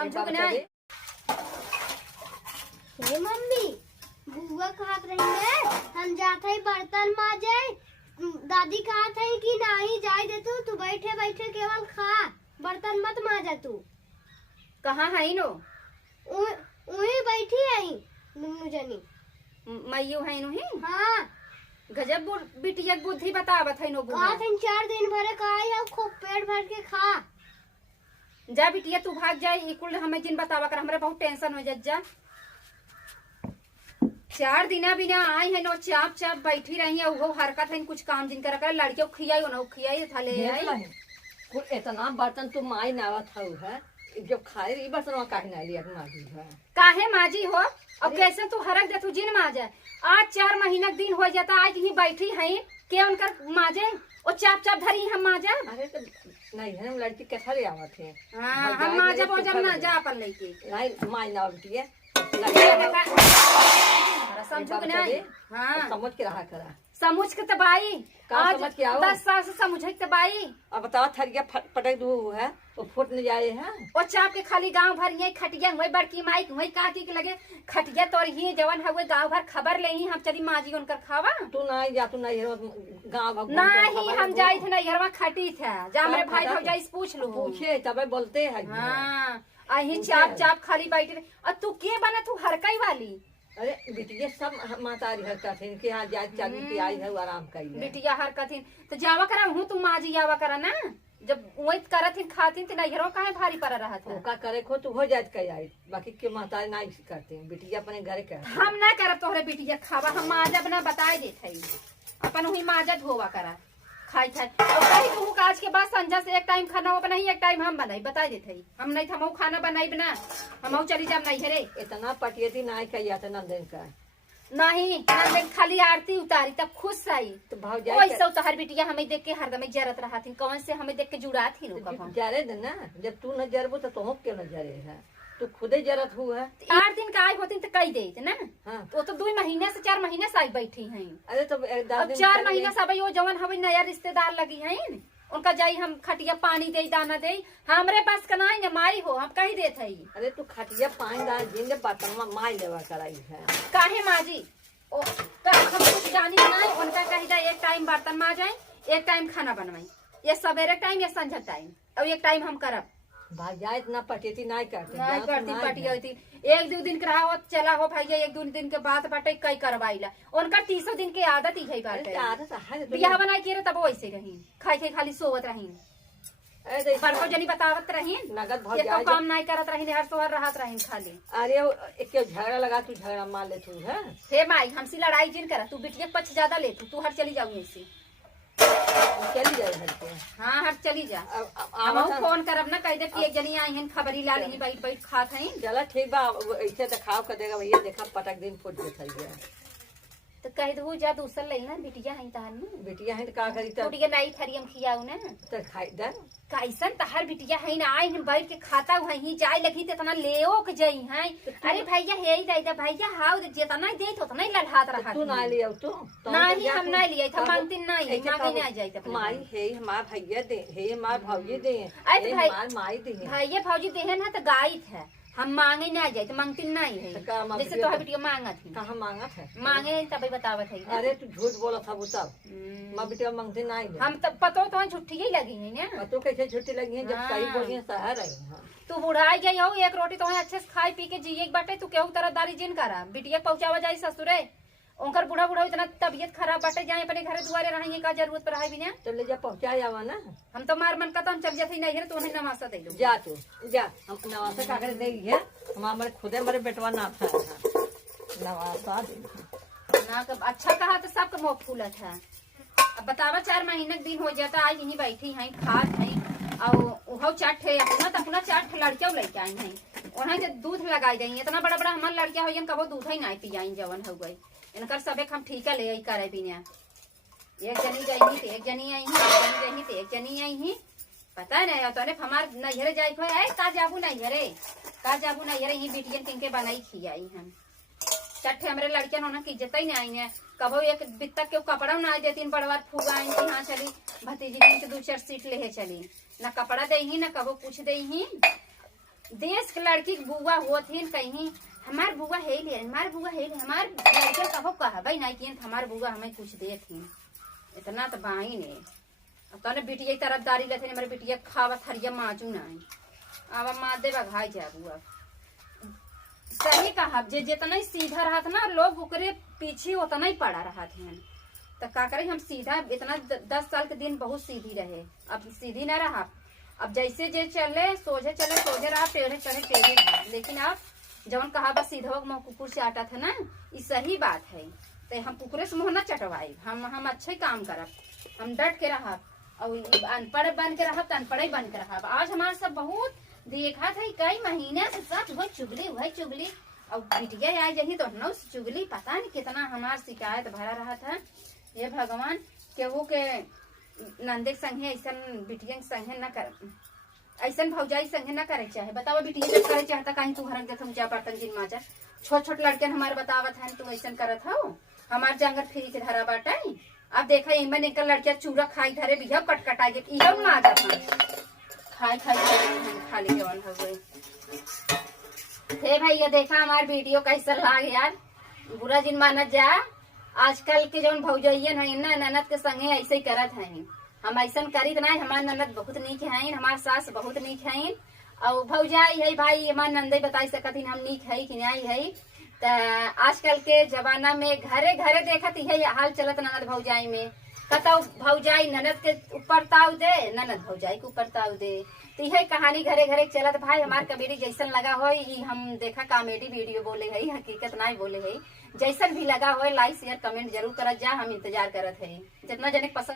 समझो कि नहीं। हे मम्मी बुआ कहत रही है हम जाते ही बर्तन माजे। दादी कहत है कि नहीं जाए दे तू बैठे बैठे केवल खा बर्तन मत माजा तू। कहाँ है नो? वही बैठी आई मुझनी मयू है नु ही। हाँ गजब बिटिया बुद्धि बतावत है नो बुआ। 4 दिन भरे खाई है खूब पेट भर के खा। जा बिटिया तू भाग जाए कुल हमें जिन बतावा कर हमरे बहुत टेंशन हो जा। 4 दिना बिना आई है नो चाप चाप बैठी रही है वो हरकत है कुछ काम जिन कर लड़कियों खियाई ना खियाई थले आई कुल इतना बर्तन तू माई नावत हऊ है जब खाए रही बर्तन काहे ना लिया माजी है काहे माजी हो। अब कैसे तू हरक दे तू जिन माजे। आज 4 महीना दिन हो जाता आज ही बैठी है के उनकर माजे और चाप चाप धरी हम माजा। अरे तो नहीं है लड़की कैसा ले आवत है। हाँ हम माजा वो जब ना जा अपन लेके नहीं माई ना उठती है समझो कि नहीं। हाँ समझ के रहा करा समझ के तबाई आज समझ के आओ 10 साल से समझ के तबाई। अब बताओ थरिया पटक दू है वो फुट न जाए है और चाप के खाली गांव भर ये खटिया हुई बड़की माई हुई काकी के लगे खटिया तोर ही जवन हुए गांव भर खबर ले ही हम चली माजी उनकर खावा। तू नहीं जा तू नहीं गाँव नहीं हम जाई थे ना यरवा खटी थे जा मेरे भाई भौजाई से पूछ लो पूछे तबे बोलते है। हाँ अही चाप चाप खाली बैठे और तू के बना तू हरकई वाली। अरे बिटिया सब मातारी हरकत है कि हाँ जात चाली की आई है आराम करी बिटिया हरकत तो जावा करा हूँ तू माजी आवा करा ना जब वही करत खाती तो नहीं काहे भारी पड़ा रहा था। का करे खो तू हो जात कई आई बाकी के मातारी नहीं करते हैं बिटिया अपने घर के हम ना करब तोहरे बिटिया खावा हम माजा बना बताए देते अपन वही माजा धोवा करा खाई खाई और कही तू आज के बाद संझा से एक टाइम खाना हो बनाई एक टाइम हम बनाई बता देते हम नहीं हम खाना बनाई बना हम चली जाब नहीं रे इतना पटियती नहीं कही आता नंदन का नहीं नंदन खाली आरती उतारी तब खुश आई तो भाव वैसे तो हर बिटिया हमें देख के हरदम जरत रहा थी कौन से हमें देख के जुड़ा थी जरे ना जब तू न जरबो तो तुम क्यों न जरे है तू खुदे जरत हुआ 8 दिन का आई होती तो कही दे ना। हाँ। तो 2 महीने से 4 महीने से आई बैठी हैं। अरे तो 4 महीने से वो जवन हवे नया रिश्तेदार लगी है उनका जाई हम खटिया पानी दे दाना दे हमरे पास कनाई न माई हो हम कही देते ही। अरे तू खटिया पानी दाना जिन बर्तन माई लेवा कराई है काहे माजी ओ हम कुछ जानी नहीं उनका कही जाए एक टाइम बर्तन माजाए एक टाइम खाना बनवाई ये सवेरे टाइम या संझा टाइम और एक टाइम हम करब भाई इतना पटेती नहीं करते नहीं करती पटिया होती 1-2 दिन रहा हो चला हो भाई 1-2 दिन के बाद बाटे कई करवाईला उनका 30 दिन की आदत ही है बाटे बियाह बनाई के तब वैसे रही खाई खाई खाली सोवत रही बड़को जनी बतावत रही नगद तो काम नहीं करत रही हर सोहर रहत रही खाली। अरे एक झगड़ा लगा तू झगड़ा मार ले तू है हे माई हमसे लड़ाई जिन करा तू बिटिया पछ ज्यादा ले तू हर चली जाऊंगी इससे चली जाए हाँ हर चली जा हम फोन करब ना कह दे कि एक जनी आई है खबरी ला ली बैठ बैठ खात है चला ठीक बा ऐसे दिखाव कर देगा भैया देखा पटक दिन फुट के थई गया तो कह दू जा दूसर ले ना बिटिया है तहन बिटिया है का करी तो बिटिया नहीं थरी हम खियाऊ ना तो खाई दे कैसन तहर बिटिया है ना आई हम बैठ के खाता हुआ ही जाए लगी तो इतना लेओ के जई है। अरे भैया हे दे दे भैया हाउ जितना दे तो नहीं ललहात रहा तू ना लिया तू नहीं हम नहीं लिए था मांगती नहीं मांगे नहीं जाई त माई हे हमार भैया दे हे हमार भौजी दे अरे भाई हमार माई दे भैया भौजी दे ना तो गाय है हम मांगे नहीं जाए तो मांगती नहीं है जैसे तो बिटिया मांगत है कहाँ मांगत है मांगे तभी बतावत है। अरे तू झूठ बोला था तब माँ बिटिया मांगती नहीं हम तब पतो तो झूठी ही लगी है ना तो कैसे झूठी लगी है जब सही बोली है सह रही तू बुढ़ाई गई हो एक रोटी तो अच्छे से खाई पी के जिये बाटे तू केहू तरह दारी जिन करा बिटिया पहुंचावा जाए ससुरे उनकर बुढ़ा बुढ़ा इतना तबियत खराब बाटे जाए अपने घरे दुआरे रहेंगे का जरूरत पर है बिना तो ले जा पहुंचा जावा ना हम तो मार मन का तो हम चल जाते नहीं है तो उन्हें नवासा दे दो जा तू जा हम नवासा का करे नहीं है हमारे खुदे मेरे बेटवा ना था नवासा ना कब अच्छा कहा तो सबका मुँह फूलत है। अब बतावा 4 महीने दिन हो जाता आज यहीं बैठी है खात है और चाट है अपना चाट लड़कियों लेके आई है वहाँ से दूध लगाई जाए इतना बड़ा बड़ा हमारे लड़किया हो कबो दूध ही नहीं पी जाए जवन हो गई इनकर सबे हम ठीक है ले करे बिना एक जनी गई तो एक जनी आई एक जनी गई तो एक जनी आई पता नहीं तो हमार नैहरे जाए का जाबू नैहरे यही बिटियन किनके बनाई खियाई हम चट्ठे हमारे लड़कियन होना की इज्जत ही नहीं आई है कबो एक बित्तक के कपड़ा ना देती बड़वार फूगा आई हाँ चली भतीजी के 2-4 सीट ले चली ना कपड़ा दे ही ना कबो कुछ दे ही देश के लड़की के बुआ होथिन कहीं हमार बुआ है ले हमार बुआ है ले हमार लड़का कहो कहबे नहीं कि हमार बुआ हमें कुछ देथिन इतना तो बाई ने अब तने बिटिया की तरफदारी लेथे हमारे बिटिया खावा थरिया माजू नहीं अब मार दे भाई जा बुआ सही कहा जे जितना ही सीधा रहत ना लोग ओकरे पीछे उतना ही पड़ा रहत हैं तो का करे हम सीधा इतना 10 साल के दिन बहुत सीधी रहे अब सीधी ना रहा अब जैसे जे चले सोझे रहा टेढ़े चढ़े टेढ़े रहा लेकिन अब जवन कहा बस सीधा कुकुर से आटा था ना ये सही बात है तो हम कुकुरे से मुँह न चटवाई हम अच्छा ही काम करब हम डट के रहब और अनपढ़ बन के रहब तो अनपढ़ ही बन के रहब आज हमारे सब बहुत देखा था कई महीने से सब वही चुगली और बिटिया आ जाही तो नौ चुगली पता नहीं कितना हमार शिकायत भरा रहा था ये भगवान केहू के नंदे संगे ऐसा बिटिया के संगे न कर ऐसा भौजाई संगे न करे चाहे बताओ बिटिया जब करे चाहता कहीं तू हरक देता जा बर्तन जिन माजा छोट लड़के हमारे बतावत है तू ऐसा करत हो हमार जांगर फ्री के धरा बाटा अब देखा इमन एक लड़किया चूरा खाई धरे बिहा कटकटा के इहो माजा खाई खाली जवान हो गई हे भैया देखा हमार वीडियो कैसा लाग यार बुरा जिन मानत जा आजकल के जौन भौजैयन है ना ननद के संगे ऐसे ही करत है हम ऐसा करी तो नहीं हमार ननद बहुत नीक है हमार सास बहुत नीक है और भौजाई है भाई हमार नंदे बताई सकत हम नीक है कि नहीं है तो आजकल के जमाना में घरे घरे देखत है हाल चलत ननद भौजाई में कतौ भौजाई ननद के ऊपर ताव दे ननद भौजाई के ऊपर ताव दे तो यही कहानी घरे घरे चलत भाई हमार कमेडी जैसन लगा हो हम देखा कॉमेडी वीडियो बोले है हकीकत नहीं बोले है जैसन भी लगा हो लाइक शेयर कमेंट जरूर करत जा हम इंतजार करत है जितना जने पसंद